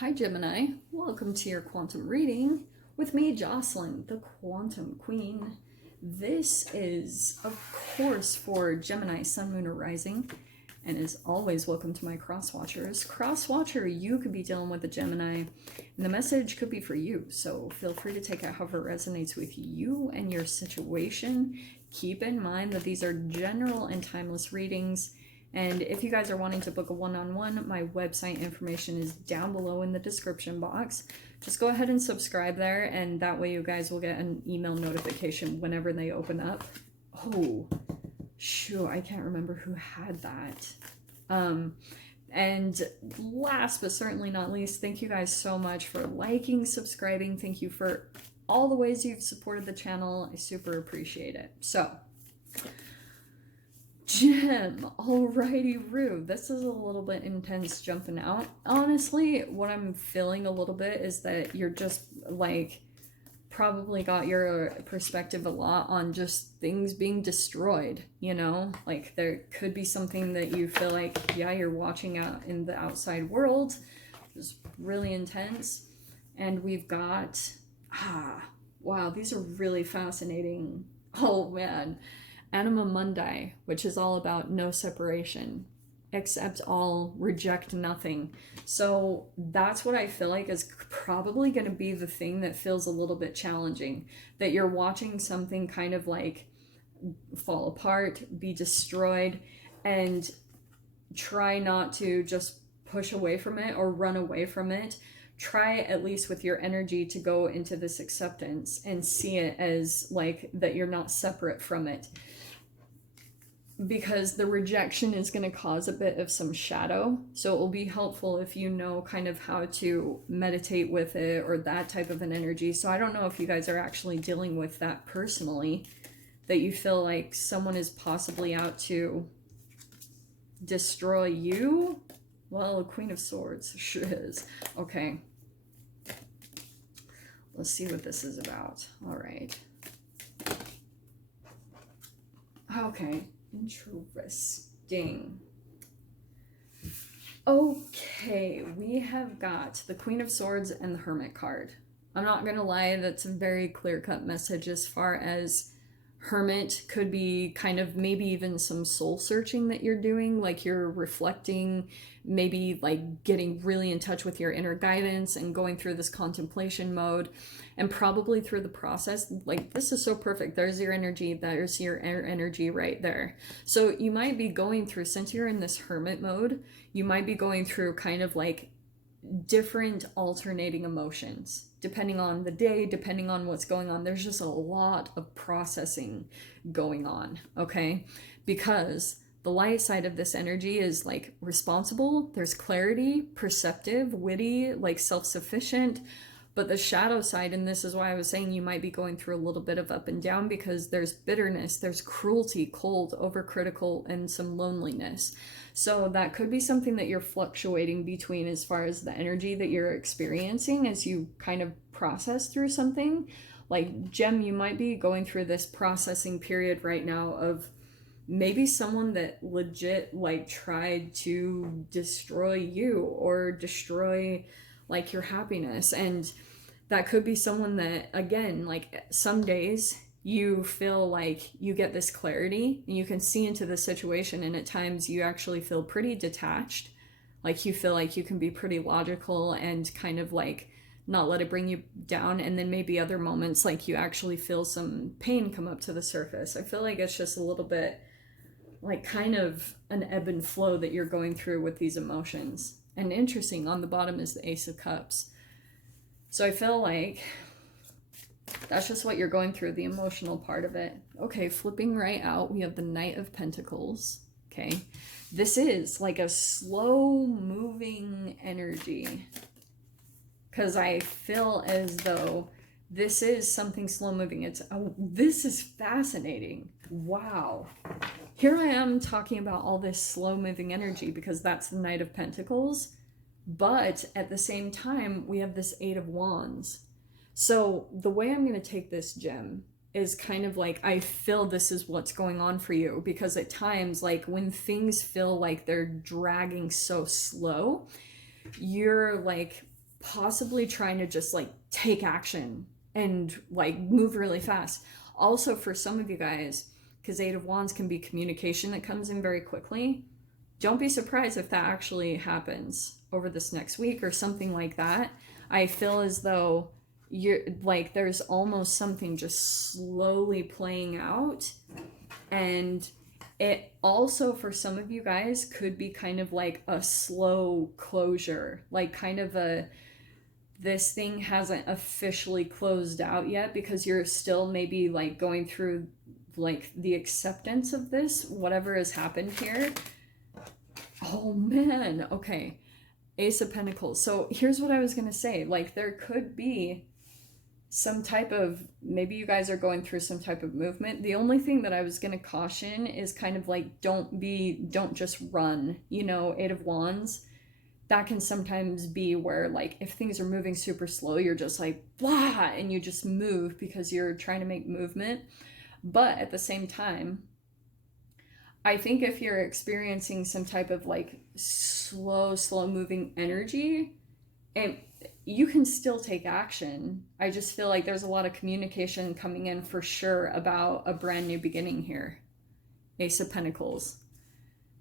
Hi Gemini, welcome to your quantum reading with me, Jocelyn, the Quantum Queen. This is, of course, for Gemini, Sun, Moon, or Rising, and as always, welcome to my cross-watchers. Cross-watcher, you could be dealing with a Gemini, and the message could be for you, so feel free to take it however resonates with you and your situation. Keep in mind that these are general and timeless readings. And if you guys are wanting to book a one-on-one, my website information is down below in the description box. Just go ahead and subscribe there, and that way you guys will get an email notification whenever they open up. Oh, shoot, I can't remember who had that. And last but certainly not least, thank you guys so much for liking, subscribing. Thank you for all the ways you've supported the channel. I super appreciate it. So, Gem, alrighty, Rue. This is a little bit intense jumping out. Honestly, what I'm feeling a little bit is that you're just like probably got your perspective a lot on just things being destroyed, you know? Like there could be something that you feel like, yeah, you're watching out in the outside world. It's really intense. And we've got, wow, these are really fascinating. Oh man. Anima Mundi, which is all about no separation, accept all, reject nothing. So that's what I feel like is probably going to be the thing that feels a little bit challenging, that you're watching something kind of like fall apart, be destroyed, and try not to just push away from it or run away from it. Try at least with your energy to go into this acceptance and see it as like that you're not separate from it. Because the rejection is going to cause a bit of some shadow. So it will be helpful if you know kind of how to meditate with it or that type of an energy. So I don't know if you guys are actually dealing with that personally, that you feel like someone is possibly out to destroy you. Well, Queen of Swords sure is. Okay. Let's see what this is about. All right. Okay. Interesting. Okay, we have got the Queen of Swords and the Hermit card. I'm not gonna lie, that's a very clear-cut message as far as Hermit could be kind of maybe even some soul searching that you're doing, like you're reflecting, maybe like getting really in touch with your inner guidance and going through this contemplation mode. And probably through the process, like this is so perfect. There's your energy, there's your energy right there. So you might be going through, since you're in this hermit mode, you might be going through kind of like different alternating emotions depending on the day, depending on what's going on. There's just a lot of processing going on, okay? Because the light side of this energy is like responsible, there's clarity, perceptive, witty, like self-sufficient. But the shadow side, and this is why I was saying you might be going through a little bit of up and down, because there's bitterness, there's cruelty, cold, overcritical, and some loneliness. So that could be something that you're fluctuating between as far as the energy that you're experiencing as you kind of process through something. Like Gem, you might be going through this processing period right now of maybe someone that legit like tried to destroy you or destroy like your happiness. And that could be someone that, again, like some days you feel like you get this clarity and you can see into the situation, and at times you actually feel pretty detached, like you feel like you can be pretty logical and kind of like not let it bring you down. And then maybe other moments like you actually feel some pain come up to the surface. I feel like it's just a little bit like kind of an ebb and flow that you're going through with these emotions. And interesting, on the bottom is the Ace of Cups. So I feel like that's just what you're going through, the emotional part of it. Okay, flipping right out, we have the Knight of Pentacles. Okay, this is like a slow moving energy, because I feel as though this is something slow moving. It's, oh, this is fascinating. Wow. Here I am talking about all this slow moving energy because that's the Knight of Pentacles. But at the same time, we have this Eight of Wands. So the way I'm going to take this, Gem, is kind of like, I feel this is what's going on for you, because at times, like when things feel like they're dragging so slow, you're like possibly trying to just like take action and like move really fast. Also, for some of you guys, because Eight of Wands can be communication that comes in very quickly, don't be surprised if that actually happens over this next week or something like that. I feel as though you're like, there's almost something just slowly playing out. And it also, for some of you guys, could be kind of like a slow closure, like kind of a, this thing hasn't officially closed out yet because you're still maybe like going through like the acceptance of this, whatever has happened here. Oh man, okay. Ace of Pentacles. So here's what I was gonna say. Like, there could be some type of, maybe you guys are going through some type of movement. The only thing that I was gonna caution is kind of like, don't just run, you know. Eight of Wands, that can sometimes be where like if things are moving super slow, you're just like blah, and you just move because you're trying to make movement. But at the same time, I think if you're experiencing some type of like slow moving energy, and you can still take action. I just feel like there's a lot of communication coming in for sure about a brand new beginning here. Ace of Pentacles.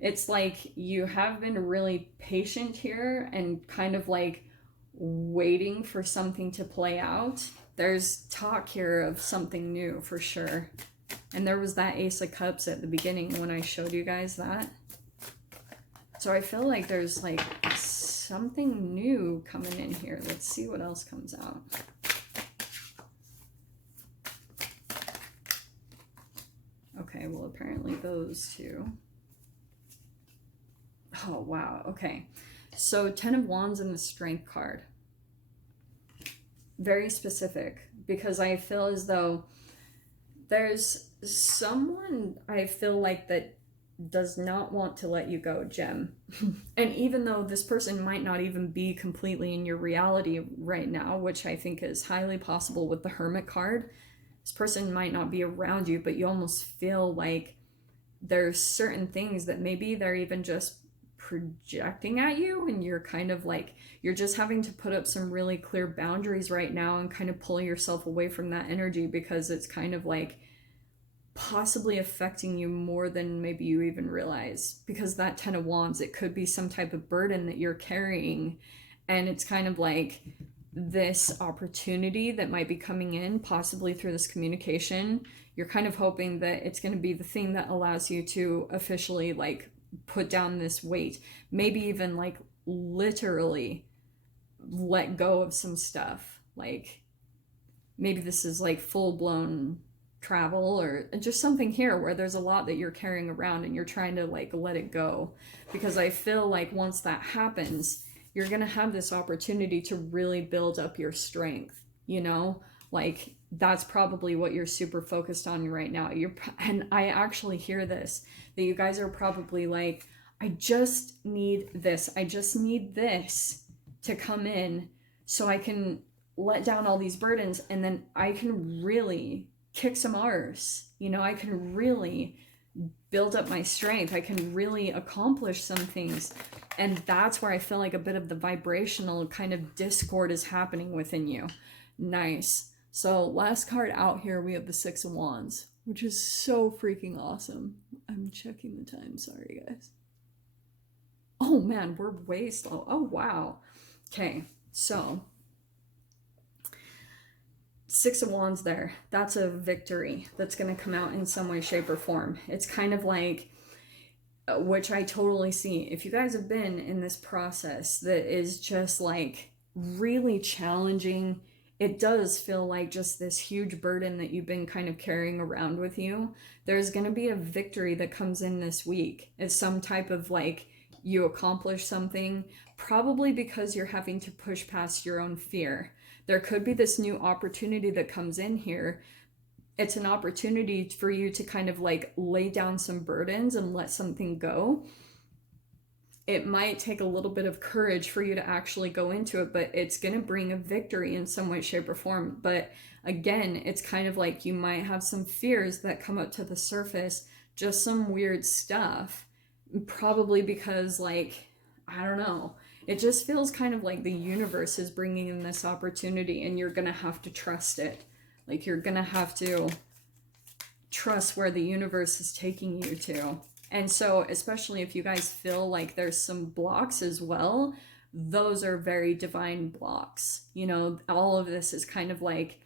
It's like you have been really patient here and kind of like waiting for something to play out. There's talk here of something new for sure. And there was that Ace of Cups at the beginning when I showed you guys that. So I feel like there's like something new coming in here. Let's see what else comes out. Okay, well, apparently those two. Oh, wow. Okay. So 10 of Wands and the Strength card. Very specific, because I feel as though there's someone I feel like that does not want to let you go, Gem. And even though this person might not even be completely in your reality right now, which I think is highly possible with the Hermit card, this person might not be around you, but you almost feel like there's certain things that maybe they're even just projecting at you, and you're kind of like, you're just having to put up some really clear boundaries right now and kind of pull yourself away from that energy, because it's kind of like possibly affecting you more than maybe you even realize. Because that 10 of Wands, it could be some type of burden that you're carrying, and it's kind of like this opportunity that might be coming in possibly through this communication. You're kind of hoping that it's going to be the thing that allows you to officially like put down this weight, maybe even like literally let go of some stuff. Like maybe this is like full-blown travel, or just something here where there's a lot that you're carrying around and you're trying to like let it go. Because I feel like once that happens, you're gonna have this opportunity to really build up your strength, you know? Like that's probably what you're super focused on right now. And I actually hear this, that you guys are probably like, I just need this. I just need this to come in so I can let down all these burdens, and then I can really kick some arse. You know, I can really build up my strength. I can really accomplish some things. And that's where I feel like a bit of the vibrational kind of discord is happening within you. Nice. So last card out here, we have the Six of Wands, which is so freaking awesome. I'm checking the time. Sorry, guys. Oh, man, we're way slow. Oh, wow. Okay, so Six of Wands there. That's a victory that's going to come out in some way, shape, or form. It's kind of like, which I totally see. If you guys have been in this process that is just like really challenging, it does feel like just this huge burden that you've been kind of carrying around with you. There's going to be a victory that comes in this week. It's some type of like, you accomplish something, probably because you're having to push past your own fear. There could be this new opportunity that comes in here. It's an opportunity for you to kind of like lay down some burdens and let something go. It might take a little bit of courage for you to actually go into it, but it's going to bring a victory in some way, shape, or form. But again, it's kind of like you might have some fears that come up to the surface, just some weird stuff, probably because like, I don't know, It just feels kind of like the universe is bringing in this opportunity and you're going to have to trust it. Like you're going to have to trust where the universe is taking you to. And so, especially if you guys feel like there's some blocks as well, those are very divine blocks. You know, all of this is kind of like,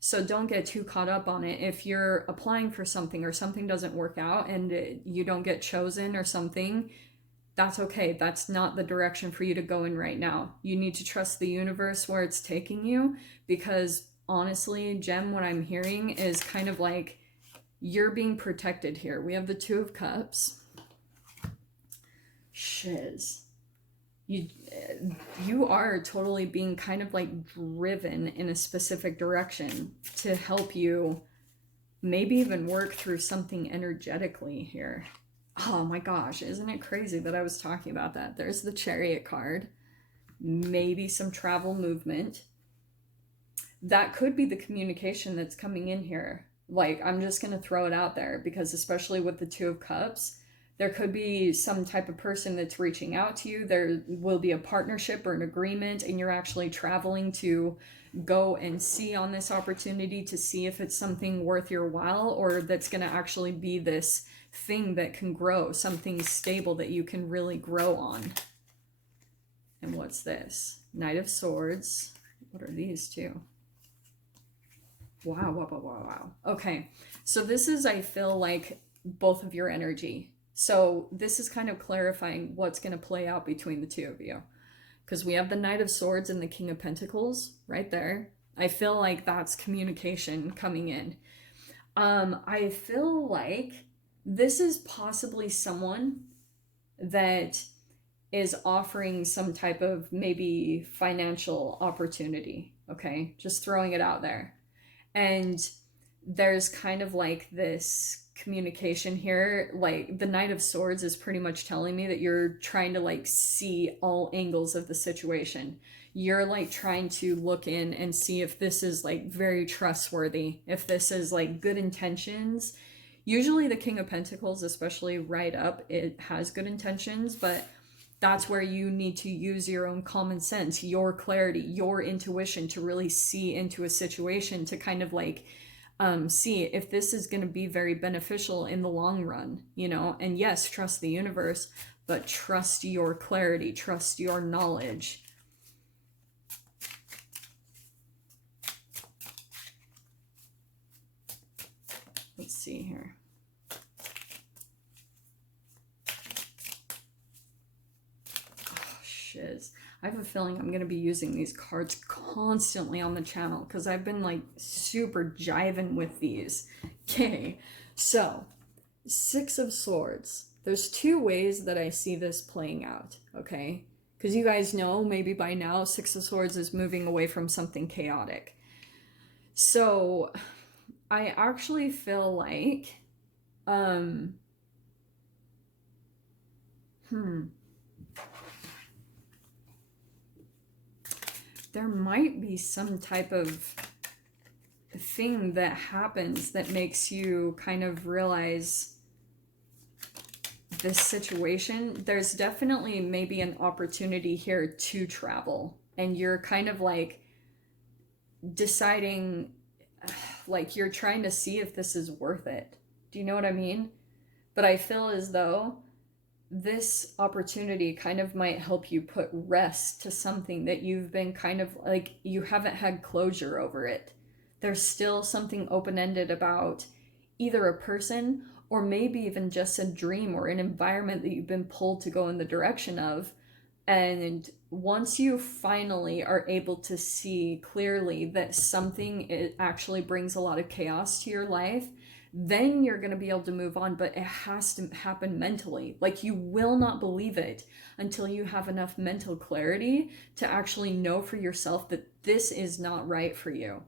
so don't get too caught up on it. If you're applying for something or something doesn't work out and you don't get chosen or something, that's okay. That's not the direction for you to go in right now. You need to trust the universe where it's taking you, because honestly, Gem, what I'm hearing is kind of like you're being protected here. We have the Two of Cups. Shiz. You are totally being kind of like driven in a specific direction to help you maybe even work through something energetically here. Oh my gosh, isn't it crazy that I was talking about that? There's the Chariot card. Maybe some travel movement. That could be the communication that's coming in here. Like, I'm just going to throw it out there because especially with the Two of Cups, there could be some type of person that's reaching out to you. There will be a partnership or an agreement, and you're actually traveling to go and see on this opportunity to see if it's something worth your while or that's going to actually be this thing that can grow, something stable that you can really grow on. And what's this? Knight of Swords. What are these two? Wow, wow, wow, wow, wow. Okay, so this is, I feel like, both of your energy. So this is kind of clarifying what's going to play out between the two of you. Because we have the Knight of Swords and the King of Pentacles right there. I feel like that's communication coming in. I feel like this is possibly someone that is offering some type of maybe financial opportunity. Okay, just throwing it out there. And there's kind of like this communication here. Like the Knight of Swords is pretty much telling me that you're trying to like see all angles of the situation. You're like trying to look in and see if this is like very trustworthy, if this is like good intentions. Usually the King of Pentacles, especially right up, it has good intentions, but that's where you need to use your own common sense, your clarity, your intuition to really see into a situation to kind of like see if this is going to be very beneficial in the long run, you know? And yes, trust the universe, but trust your clarity, trust your knowledge. Let's see here. I have a feeling I'm going to be using these cards constantly on the channel because I've been like super jiving with these. Okay, so Six of Swords. There's two ways that I see this playing out, okay? Because you guys know maybe by now Six of Swords is moving away from something chaotic. So I actually feel like there might be some type of thing that happens that makes you kind of realize this situation. There's definitely maybe an opportunity here to travel, and you're kind of like deciding, like you're trying to see if this is worth it. Do you know what I mean? But I feel as though this opportunity kind of might help you put rest to something that you've been kind of like, you haven't had closure over it. There's still something open-ended about either a person or maybe even just a dream or an environment that you've been pulled to go in the direction of. And once you finally are able to see clearly that something, it actually brings a lot of chaos to your life, then you're going to be able to move on, but it has to happen mentally. Like, you will not believe it until you have enough mental clarity to actually know for yourself that this is not right for you.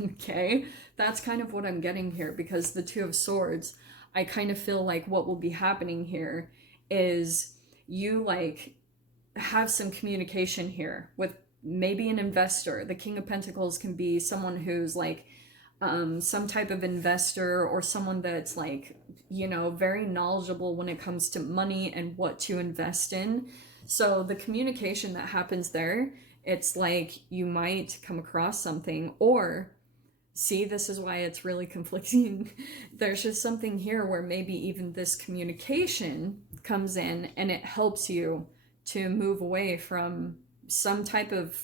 Okay? That's kind of what I'm getting here, because the Two of Swords, I kind of feel like what will be happening here is you like have some communication here with maybe an investor. The King of Pentacles can be someone who's like some type of investor or someone that's like, you know, very knowledgeable when it comes to money and what to invest in. So the communication that happens there, it's like you might come across something, or see, this is why it's really conflicting. There's just something here where maybe even this communication comes in and it helps you to move away from some type of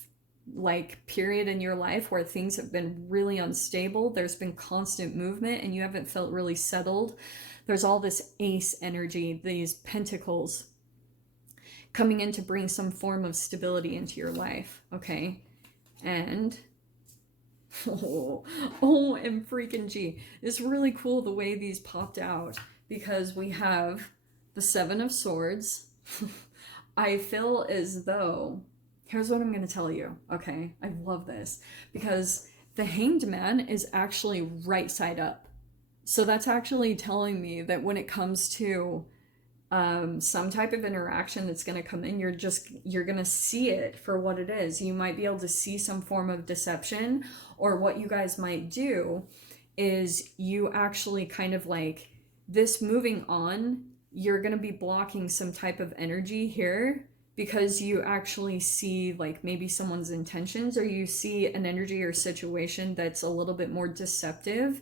like period in your life where things have been really unstable. There's been constant movement and you haven't felt really settled. There's all this ace energy, these pentacles coming in to bring some form of stability into your life, okay? And and freaking G. It's really cool the way these popped out, because we have the Seven of Swords. I feel as though, here's what I'm going to tell you, okay? I love this, because the Hanged Man is actually right side up. So that's actually telling me that when it comes to some type of interaction that's going to come in, you're going to see it for what it is. You might be able to see some form of deception, or what you guys might do is you actually kind of like this moving on, you're going to be blocking some type of energy here, because you actually see like maybe someone's intentions, or you see an energy or situation that's a little bit more deceptive.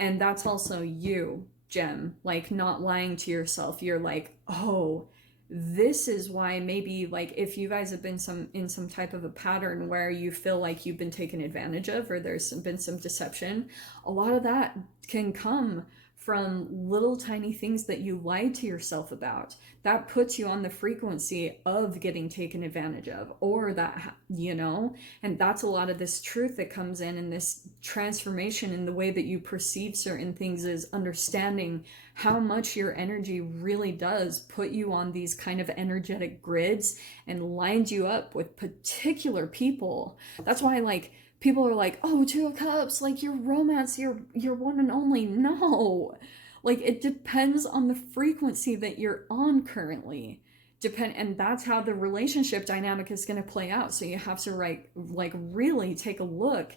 And that's also you, Gem, like not lying to yourself. You're like, oh, this is why maybe like if you guys have been in some type of a pattern where you feel like you've been taken advantage of, or there's been some deception, a lot of that can come from little tiny things that you lied to yourself about. That puts you on the frequency of getting taken advantage of, or that, you know, and that's a lot of this truth that comes in, and this transformation in the way that you perceive certain things, is understanding how much your energy really does put you on these kind of energetic grids and lines you up with particular people. That's why like people are like, oh, Two of Cups, like your romance, you're one and only. No, like it depends on the frequency that you're on currently. And that's how the relationship dynamic is going to play out. So you have to like really take a look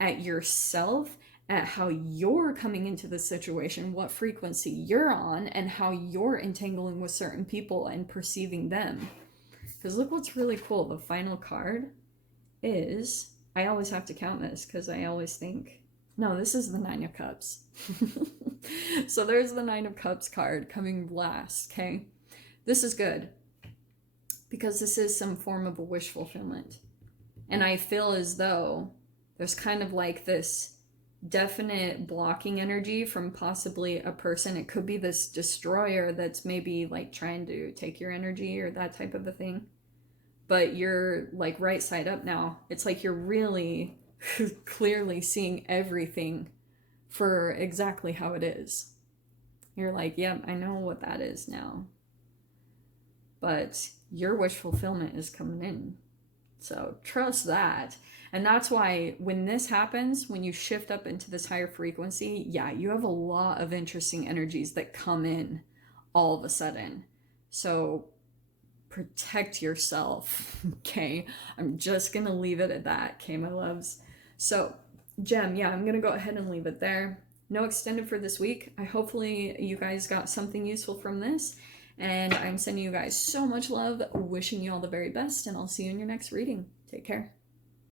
at yourself, at how you're coming into the situation, what frequency you're on, and how you're entangling with certain people and perceiving them. Because look what's really cool. The final card is, I always have to count this because I always think, no, this is the Nine of Cups. So there's the Nine of Cups card coming last, okay? This is good because this is some form of a wish fulfillment. And I feel as though there's kind of like this definite blocking energy from possibly a person. It could be this destroyer that's maybe like trying to take your energy or that type of a thing. But you're like right side up now. It's like you're really clearly seeing everything for exactly how it is. You're like, yep, I know what that is now. But your wish fulfillment is coming in. So trust that. And that's why when this happens, when you shift up into this higher frequency, yeah, you have a lot of interesting energies that come in all of a sudden. So protect yourself, okay? I'm just gonna leave it at that, okay, my loves? So, Gem, yeah, I'm gonna go ahead and leave it there. No extended for this week. Hopefully you guys got something useful from this, and I'm sending you guys so much love, wishing you all the very best, and I'll see you in your next reading. Take care.